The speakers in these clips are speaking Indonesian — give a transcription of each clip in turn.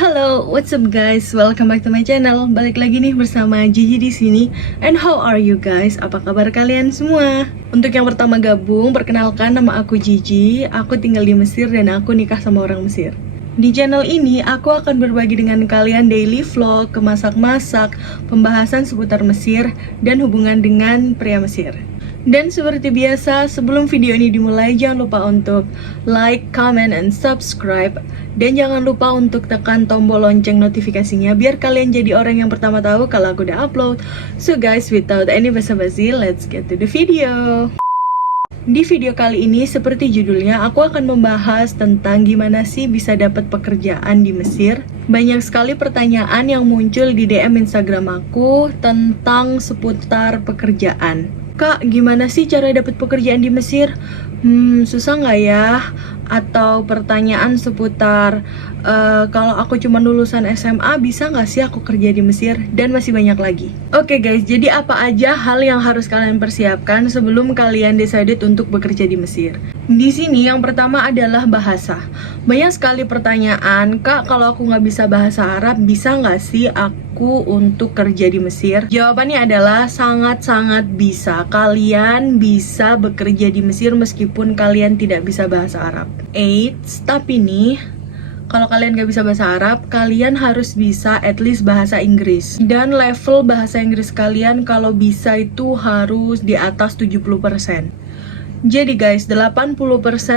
Halo, what's up guys? Welcome back to my channel. Balik lagi nih bersama Gigi di sini. And how are you guys? Apa kabar kalian semua? Untuk yang pertama gabung, perkenalkan nama aku Gigi. Aku tinggal di Mesir dan aku nikah sama orang Mesir. Di channel ini, aku akan berbagi dengan kalian daily vlog, kemasak-masak, pembahasan seputar Mesir, dan hubungan dengan pria Mesir. Dan seperti biasa, sebelum video ini dimulai, jangan lupa untuk like, comment, and subscribe. Dan jangan lupa untuk tekan tombol lonceng notifikasinya, biar kalian jadi orang yang pertama tahu kalau aku udah upload. So guys, without any basa-basi, let's get to the video. Di video kali ini, seperti judulnya, aku akan membahas tentang gimana sih bisa dapat pekerjaan di Mesir. Banyak sekali pertanyaan yang muncul di DM Instagram aku tentang seputar pekerjaan. Kak, gimana sih cara dapat pekerjaan di Mesir? Susah nggak ya? Atau pertanyaan seputar kalau aku cuma lulusan SMA, bisa nggak sih aku kerja di Mesir? Dan masih banyak lagi. Oke guys, jadi apa aja hal yang harus kalian persiapkan sebelum kalian decided untuk bekerja di Mesir? Di sini yang pertama adalah bahasa. Banyak sekali pertanyaan, Kak, kalau aku nggak bisa bahasa Arab, bisa nggak sih aku untuk kerja di Mesir? Jawabannya adalah sangat-sangat bisa. Kalian bisa bekerja di Mesir meskipun kalian tidak bisa bahasa Arab. Eits, tapi nih, kalau kalian gak bisa bahasa Arab, kalian harus bisa at least bahasa Inggris. Dan level bahasa Inggris kalian kalau bisa itu harus di atas 70%. Jadi guys, 80%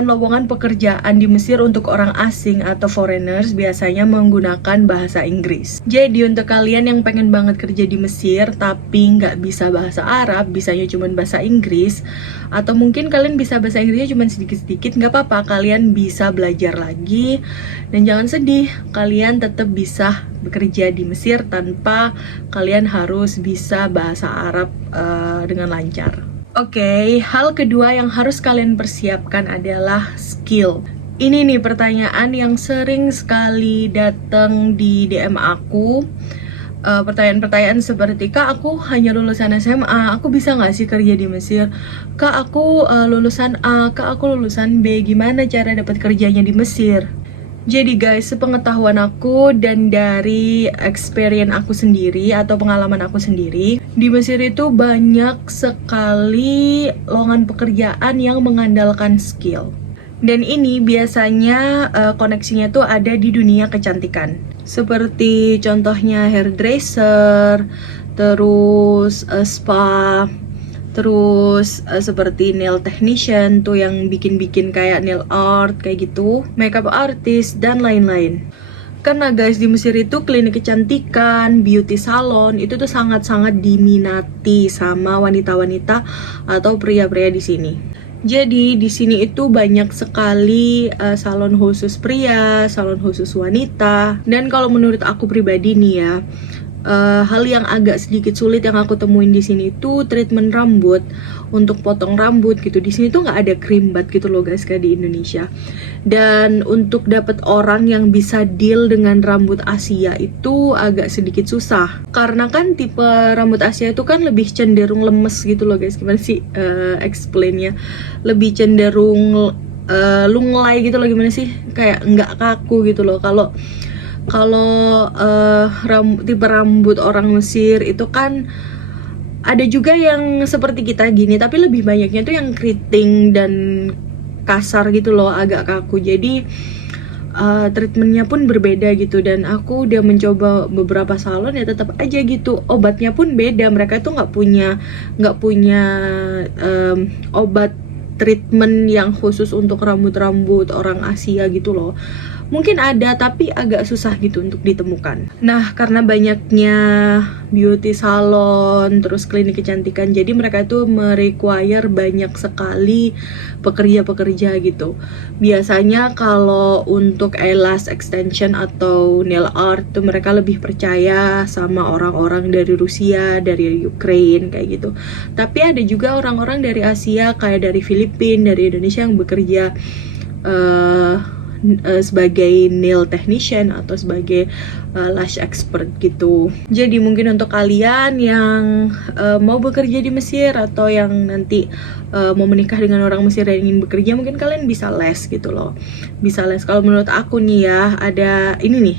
lowongan pekerjaan di Mesir untuk orang asing atau foreigners biasanya menggunakan bahasa Inggris. Jadi untuk kalian yang pengen banget kerja di Mesir tapi nggak bisa bahasa Arab, bisanya cuma bahasa Inggris, atau mungkin kalian bisa bahasa Inggrisnya cuma sedikit-sedikit, nggak apa-apa, kalian bisa belajar lagi. Dan jangan sedih, kalian tetap bisa bekerja di Mesir tanpa kalian harus bisa bahasa Arab dengan lancar. Oke, hal kedua yang harus kalian persiapkan adalah skill. Ini nih pertanyaan yang sering sekali datang di DM aku. Pertanyaan-pertanyaan seperti, Kak, aku hanya lulusan SMA, aku bisa nggak sih kerja di Mesir? Kak, aku lulusan A, Kak, aku lulusan B, gimana cara dapat kerjanya di Mesir? Jadi guys, sepengetahuan aku dan dari experience aku sendiri atau pengalaman aku sendiri, di Mesir itu banyak sekali lowongan pekerjaan yang mengandalkan skill. Dan ini biasanya koneksinya tuh ada di dunia kecantikan. Seperti contohnya hairdresser, terus spa, terus seperti nail technician tuh yang bikin-bikin kayak nail art kayak gitu, makeup artist dan lain-lain. Karena guys, di Mesir itu klinik kecantikan, beauty salon itu tuh sangat-sangat diminati sama wanita-wanita atau pria-pria di sini. Jadi di sini itu banyak sekali salon khusus pria, salon khusus wanita. Dan kalau menurut aku pribadi nih ya, hal yang agak sedikit sulit yang aku temuin di sini itu treatment rambut untuk potong rambut gitu. Di sini tuh nggak ada creambath gitu loh guys, kayak di Indonesia. Dan untuk dapat orang yang bisa deal dengan rambut Asia itu agak sedikit susah, karena kan tipe rambut Asia itu kan lebih cenderung lemes gitu loh guys. Gimana sih explainnya? Lebih cenderung lunglai gitu loh, gimana sih? Kayak nggak kaku gitu loh. Kalau tipe rambut orang Mesir itu kan ada juga yang seperti kita gini, tapi lebih banyaknya tuh yang keriting dan kasar gitu loh, agak kaku. Jadi treatmentnya pun berbeda gitu. Dan aku udah mencoba beberapa salon ya tetap aja gitu, obatnya pun beda. Mereka tuh nggak punya obat treatment yang khusus untuk rambut-rambut orang Asia gitu loh. Mungkin ada, tapi agak susah gitu untuk ditemukan. Nah, karena banyaknya beauty salon, terus klinik kecantikan, jadi mereka itu merequire banyak sekali pekerja-pekerja gitu. Biasanya kalau untuk eyelash extension atau nail art tuh mereka lebih percaya sama orang-orang dari Rusia, dari Ukraine kayak gitu. Tapi ada juga orang-orang dari Asia kayak dari Filipina, dari Indonesia yang bekerja sebagai nail technician atau sebagai lash expert gitu. Jadi mungkin untuk kalian yang mau bekerja di Mesir atau yang nanti mau menikah dengan orang Mesir dan ingin bekerja, mungkin kalian bisa les gitu loh, bisa les. Kalau menurut aku nih ya, ada ini nih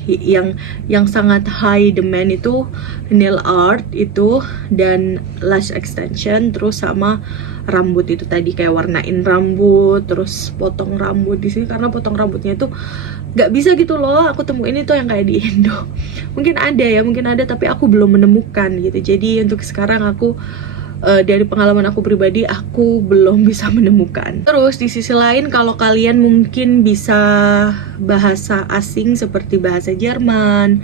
yang sangat high demand itu nail art itu, dan lash extension, terus sama rambut itu tadi, kayak warnain rambut, terus potong rambut di sini. Karena potong rambutnya itu nggak bisa gitu loh, aku temuin itu yang kayak di Indo. Mungkin ada, tapi aku belum menemukan gitu. Jadi untuk sekarang aku dari pengalaman aku pribadi, aku belum bisa menemukan. Terus di sisi lain, kalau kalian mungkin bisa bahasa asing seperti bahasa Jerman,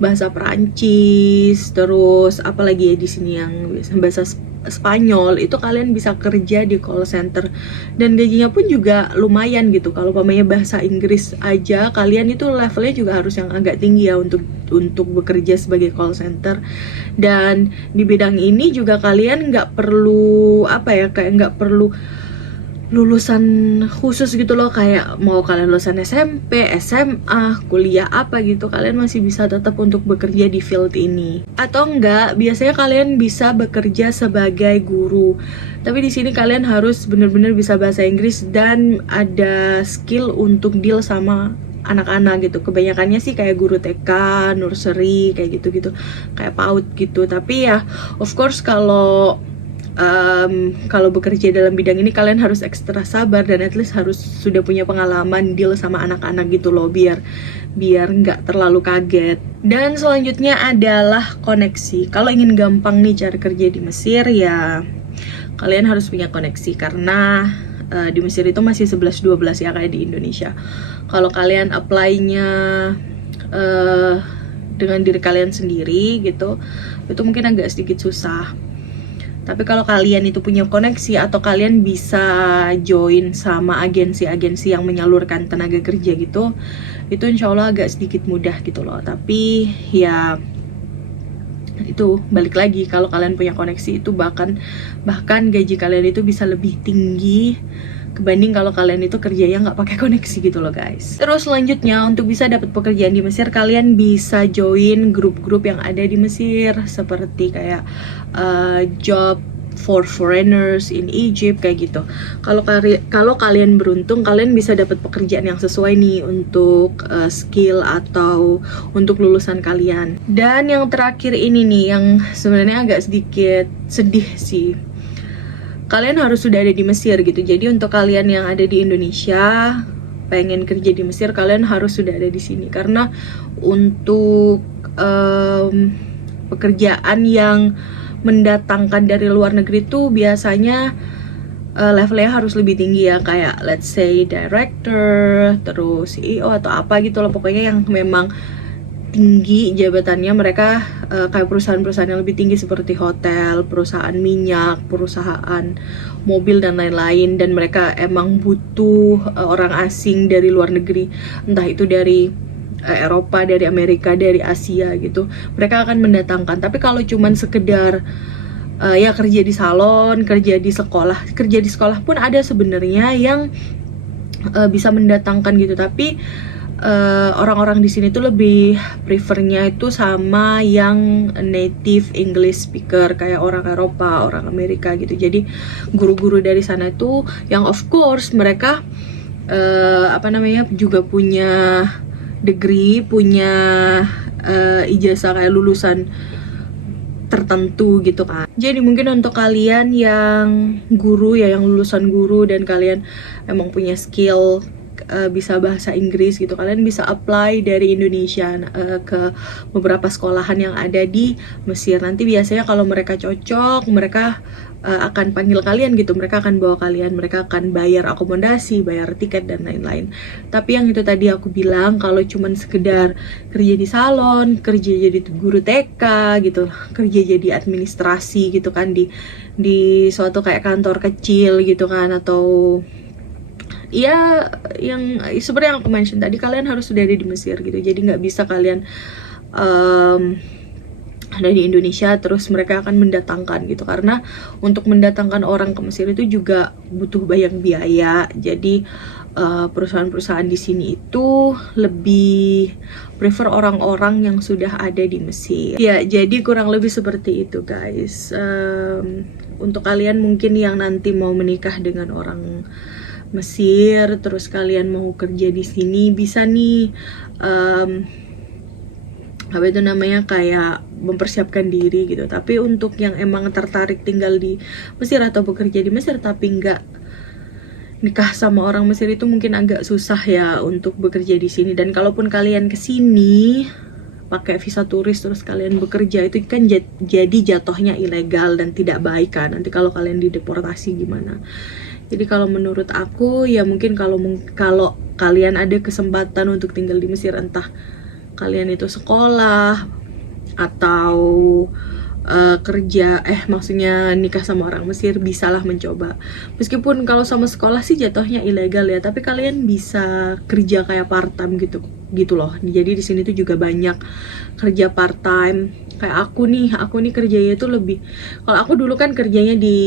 bahasa Perancis, terus apalagi ya di sini yang bahasa Spanyol, itu kalian bisa kerja di call center dan gajinya pun juga lumayan gitu. Kalau umpamanya bahasa Inggris aja, kalian itu levelnya juga harus yang agak tinggi ya untuk bekerja sebagai call center. Dan di bidang ini juga kalian nggak perlu kayak nggak perlu lulusan khusus gitu loh, kayak mau kalian lulusan SMP, SMA, kuliah apa gitu, kalian masih bisa tetap untuk bekerja di field ini. Atau enggak, biasanya kalian bisa bekerja sebagai guru. Tapi di sini kalian harus bener-bener bisa bahasa Inggris dan ada skill untuk deal sama anak-anak gitu. Kebanyakannya sih kayak guru TK, nursery, kayak gitu-gitu, kayak PAUD gitu. Tapi ya, of course kalau bekerja dalam bidang ini kalian harus ekstra sabar dan at least harus sudah punya pengalaman deal sama anak-anak gitu loh, biar nggak terlalu kaget. Dan selanjutnya adalah koneksi. Kalau ingin gampang nih cari kerja di Mesir, ya kalian harus punya koneksi, karena di Mesir itu masih 11-12 ya kayak di Indonesia. Kalau kalian apply-nya dengan diri kalian sendiri gitu, itu mungkin agak sedikit susah. Tapi kalau kalian itu punya koneksi atau kalian bisa join sama agensi-agensi yang menyalurkan tenaga kerja gitu, itu insya Allah agak sedikit mudah gitu loh. Tapi ya itu balik lagi, kalau kalian punya koneksi itu bahkan gaji kalian itu bisa lebih tinggi kebanding kalau kalian itu kerjanya nggak pakai koneksi gitu loh guys. Terus selanjutnya, untuk bisa dapat pekerjaan di Mesir, kalian bisa join grup-grup yang ada di Mesir, seperti kayak job for foreigners in Egypt kayak gitu. Kalau kalian beruntung, kalian bisa dapat pekerjaan yang sesuai nih untuk skill atau untuk lulusan kalian. Dan yang terakhir ini nih yang sebenarnya agak sedikit sedih sih, kalian harus sudah ada di Mesir gitu. Jadi untuk kalian yang ada di Indonesia pengen kerja di Mesir, kalian harus sudah ada di sini. Karena untuk pekerjaan yang mendatangkan dari luar negeri tuh biasanya levelnya harus lebih tinggi ya, kayak let's say director, terus CEO atau apa gitu loh. Pokoknya yang memang tinggi jabatannya, mereka kayak perusahaan-perusahaan yang lebih tinggi seperti hotel, perusahaan minyak, perusahaan mobil dan lain-lain. Dan mereka emang butuh orang asing dari luar negeri, entah itu dari Eropa, dari Amerika, dari Asia gitu. Mereka akan mendatangkan. Tapi kalau cuman sekedar ya kerja di salon, kerja di sekolah pun ada sebenarnya yang bisa mendatangkan gitu. Tapi orang-orang di sini tuh lebih prefernya itu sama yang native English speaker, kayak orang Eropa, orang Amerika gitu. Jadi guru-guru dari sana itu yang of course mereka juga punya degree, punya ijazah kayak lulusan tertentu gitu kan. Jadi mungkin untuk kalian yang guru ya, yang lulusan guru dan kalian emang punya skill bisa bahasa Inggris gitu, kalian bisa apply dari Indonesia ke beberapa sekolahan yang ada di Mesir. Nanti biasanya kalau mereka cocok, mereka akan panggil kalian gitu, mereka akan bawa kalian, mereka akan bayar akomodasi, bayar tiket dan lain-lain. Tapi yang itu tadi aku bilang, kalau cuman sekedar kerja di salon, kerja jadi guru TK gitu, kerja jadi administrasi gitu kan di suatu kayak kantor kecil gitu kan, atau ya yang sebenarnya yang aku mention tadi, kalian harus sudah ada di Mesir gitu. Jadi nggak bisa kalian ada di Indonesia terus mereka akan mendatangkan gitu, karena untuk mendatangkan orang ke Mesir itu juga butuh banyak biaya. Jadi perusahaan-perusahaan di sini itu lebih prefer orang-orang yang sudah ada di Mesir. Ya, jadi kurang lebih seperti itu guys. Untuk kalian mungkin yang nanti mau menikah dengan orang Mesir, terus kalian mau kerja di sini, bisa nih apa itu namanya, kayak mempersiapkan diri gitu. Tapi untuk yang emang tertarik tinggal di Mesir atau bekerja di Mesir tapi nggak nikah sama orang Mesir itu mungkin agak susah ya untuk bekerja di sini. Dan kalaupun kalian kesini pakai visa turis terus kalian bekerja, itu kan jadi jatuhnya ilegal dan tidak baik kan. Nanti kalau kalian dideportasi gimana? Jadi kalau menurut aku ya mungkin kalau kalian ada kesempatan untuk tinggal di Mesir, entah kalian itu sekolah atau kerja, maksudnya nikah sama orang Mesir, bisalah mencoba. Meskipun kalau sama sekolah sih jatuhnya ilegal ya, tapi kalian bisa kerja kayak part time gitu loh. Jadi di sini tuh juga banyak kerja part time. Kayak aku nih kerjanya itu lebih, kalau aku dulu kan kerjanya di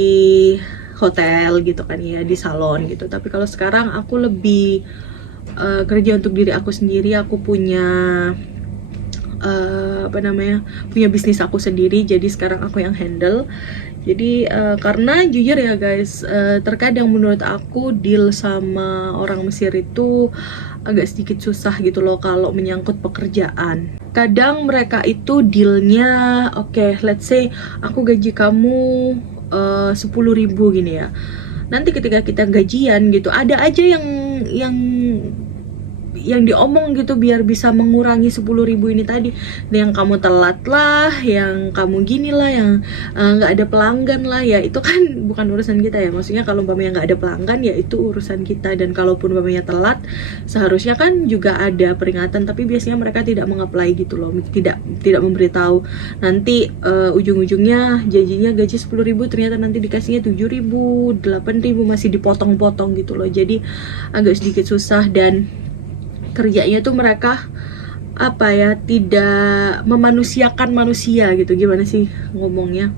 hotel gitu kan ya, di salon gitu. Tapi kalau sekarang aku lebih kerja untuk diri aku sendiri. Aku punya punya bisnis aku sendiri, jadi sekarang aku yang handle. Jadi karena jujur ya guys, terkadang menurut aku deal sama orang Mesir itu agak sedikit susah gitu loh kalau menyangkut pekerjaan. Kadang mereka itu dealnya, oke, let's say aku gaji kamu 10.000 gini ya. Nanti ketika kita gajian gitu, ada aja yang diomong gitu biar bisa mengurangi 10.000 ini tadi. Yang kamu telat lah, yang kamu gini lah, yang nggak ada pelanggan lah, ya itu kan bukan urusan kita ya. Maksudnya kalau umpamanya nggak ada pelanggan ya itu urusan kita. Dan kalaupun umpamanya telat, seharusnya kan juga ada peringatan, tapi biasanya mereka tidak mengapply gitu loh, tidak memberitahu. Nanti ujung-ujungnya janjinya gaji 10.000, ternyata nanti dikasihnya 7.000, 8.000, masih dipotong-potong gitu loh. Jadi agak sedikit susah. Dan kerjanya tuh mereka apa ya, tidak memanusiakan manusia gitu. Gimana sih ngomongnya,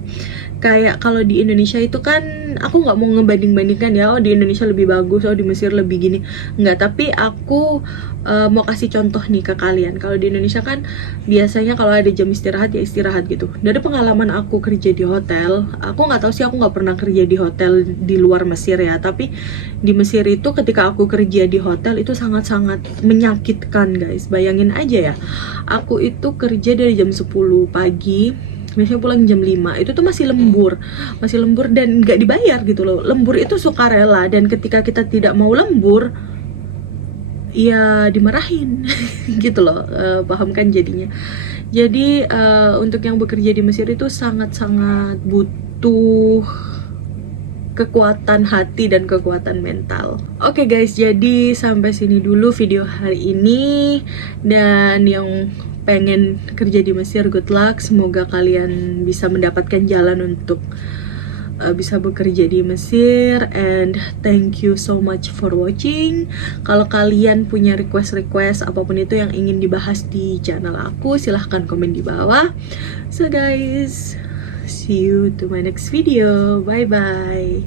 kayak kalau di Indonesia itu kan, aku nggak mau ngebanding-bandingkan ya, oh di Indonesia lebih bagus, oh di Mesir lebih gini, nggak. Tapi aku mau kasih contoh nih ke kalian. Kalau di Indonesia kan biasanya kalau ada jam istirahat ya istirahat gitu. Dari pengalaman aku kerja di hotel, aku nggak tahu sih, aku nggak pernah kerja di hotel di luar Mesir ya, tapi di Mesir itu ketika aku kerja di hotel itu sangat-sangat menyakitkan guys. Bayangin aja ya, aku itu kerja dari jam 10 pagi, biasanya pulang jam 5, itu tuh masih lembur dan nggak dibayar gitu loh. Lembur itu sukarela, dan ketika kita tidak mau lembur ya dimarahin gitu loh. Paham kan jadinya. Jadi untuk yang bekerja di Mesir itu sangat-sangat butuh kekuatan hati dan kekuatan mental. Oke guys, jadi sampai sini dulu video hari ini. Dan yang pengen kerja di Mesir, good luck. Semoga kalian bisa mendapatkan jalan untuk bisa bekerja di Mesir. And thank you so much for watching. Kalau kalian punya request apapun itu yang ingin dibahas di channel aku, silahkan komen di bawah. So guys, see you to my next video. Bye bye.